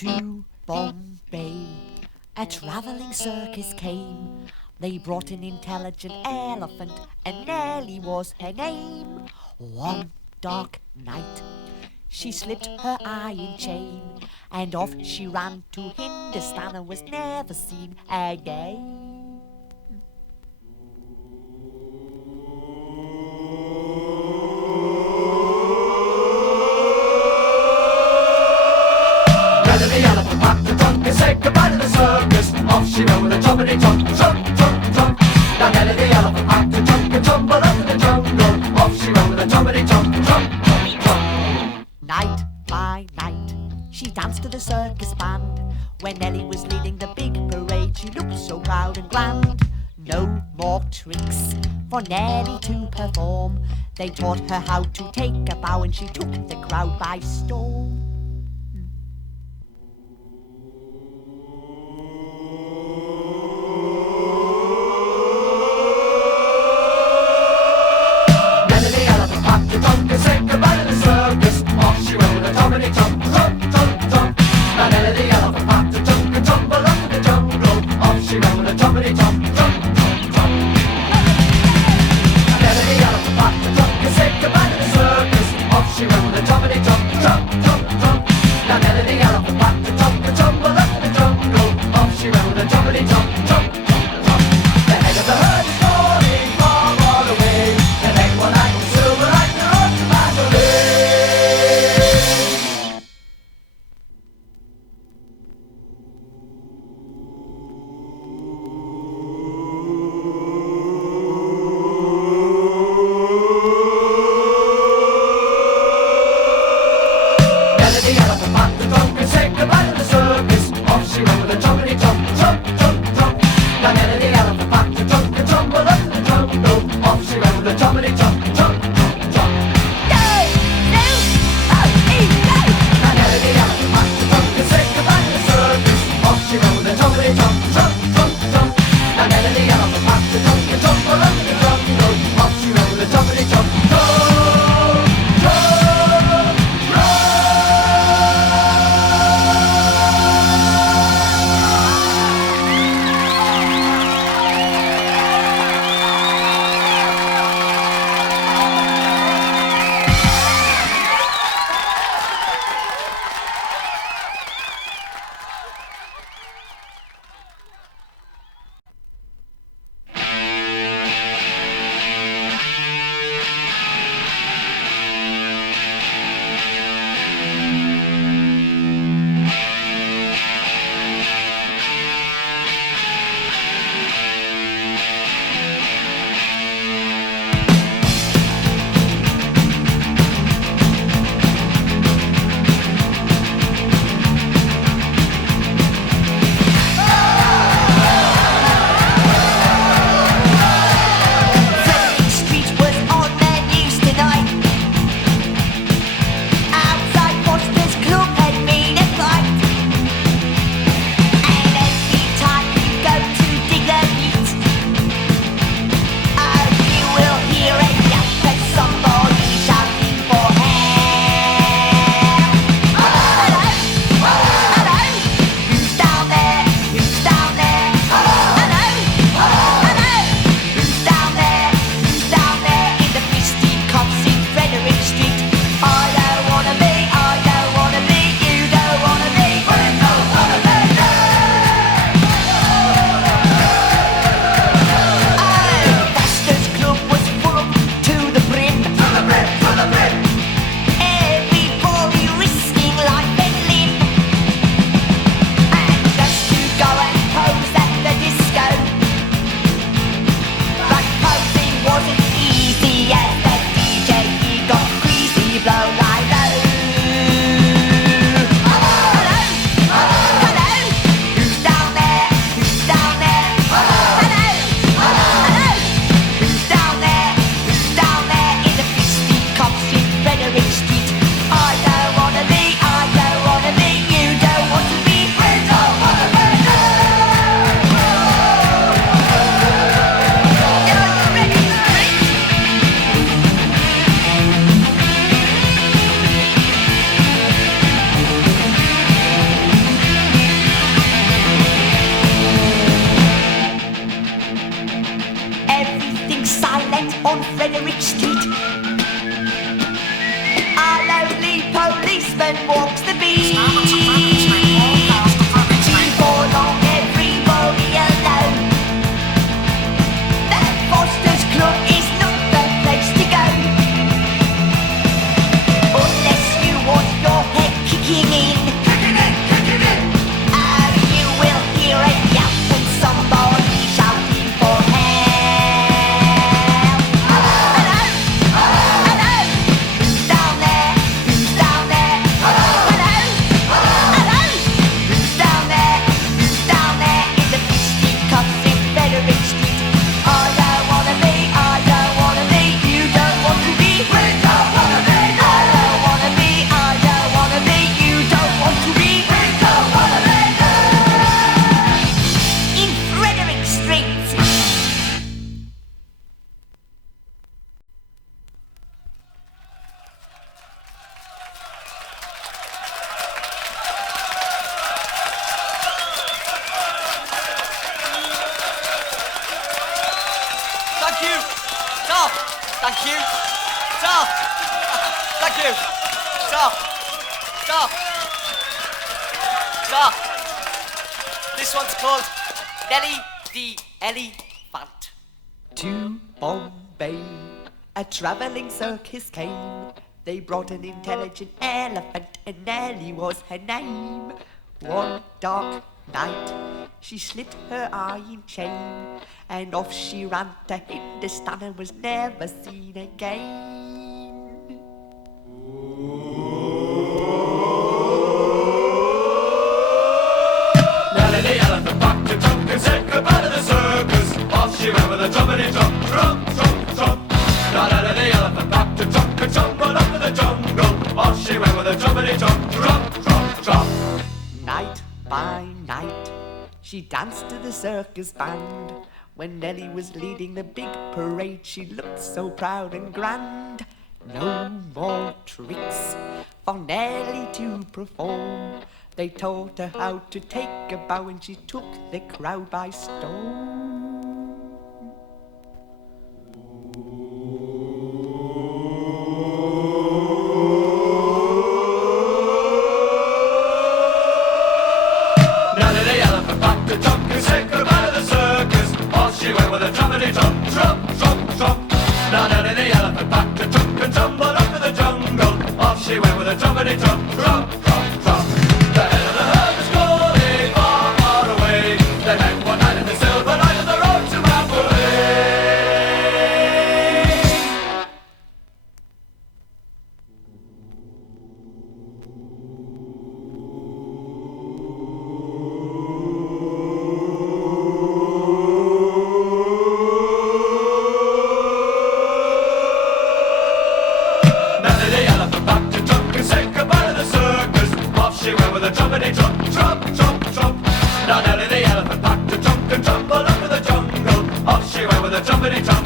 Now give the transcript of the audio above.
To Bombay, a travelling circus came. They brought an intelligent elephant, and Nellie was her name. One dark night, she slipped her iron chain, and off she ran to Hindustan and was never seen again. Nellie the elephant packed a trunk and said goodbye to the circus. Off she went with a trumpety trunk, trunk, trunk, trunk. Now Nellie the elephant packed a trunk and tumbled up in the jungle. Off she went with a trumpety trunk, trunk, trunk, trunk. Night by night, she danced to the circus band. When Nellie was leading the big parade, she looked so proud and grand. No more tricks for Nellie to perform. They taught her how to take a bow, and she took the crowd by storm. Nellie the elephant packed a trunk and said goodbye to the circus. Off she went with a trumpety trunk, trunk, trunk, trunk. Now Nellie the elephant packed a trunk and tumbled up in the jungle. Off she went with a trumpety trunk, trunk, trunk, trunk. Now Nellie the elephant packed a trunk and said goodbye to the circus. Off she went with a trumpety trunk, trunk, trunk, trunk. Frederick Street. A lonely policeman walks the beat. Before long, everybody alone. The Foster's Club is not the place to go, unless you want your head kicking in. You will hear a yell and somebody shouting for help. Hello, hello, who's down there? Who's down there? Hello, hello, who's down there? Who's down there in the Fisticuffs in Frederick Street? I don't wanna be, you don't want to be. We don't wanna be. I don't wanna be, you don't want to be. We don't wanna be. In Frederick Street. Thank you. Stop. Thank you. Stop. Thank you. Stop. Stop. Stop. This one's called Nellie the Elephant. To Bombay, a travelling circus came. They brought an intelligent elephant, and Nellie was her name. One dark night, she slipped her iron chain, and off she ran to Hindustan and was never seen again. Nellie the elephant packed a trunk and said goodbye to the circus. Off she went with a trumpety trump, trump, trump, trump. Now Nellie the elephant packed a trunk and tumbled up to the jungle. Off she went with a trumpety trump, trump, trump, trump. Night by night, she danced to the circus band. When Nellie was leading the big parade, she looked so proud and grand. No more tricks for Nellie to perform. They taught her how to take a bow, and she took the crowd by storm. Nellie the elephant packed a trunk and said goodbye to the circus. Off she went with a trumpety trump, trump, trump, trump. Now Nellie the elephant packed a trunk and tumbled up to the jungle. Off she went with a trumpety trump, trump, trump, trump. The head of the herd was calling far, far away. They met one night in the silver light of the road to Maxi. Nellie the elephant packed a trunk and said goodbye to the circus. Off she went with a trumpety trump, trump, trump, trump. Now Nellie the elephant packed a trunk and tumbled up to the jungle. Off she went with a trumpety trump.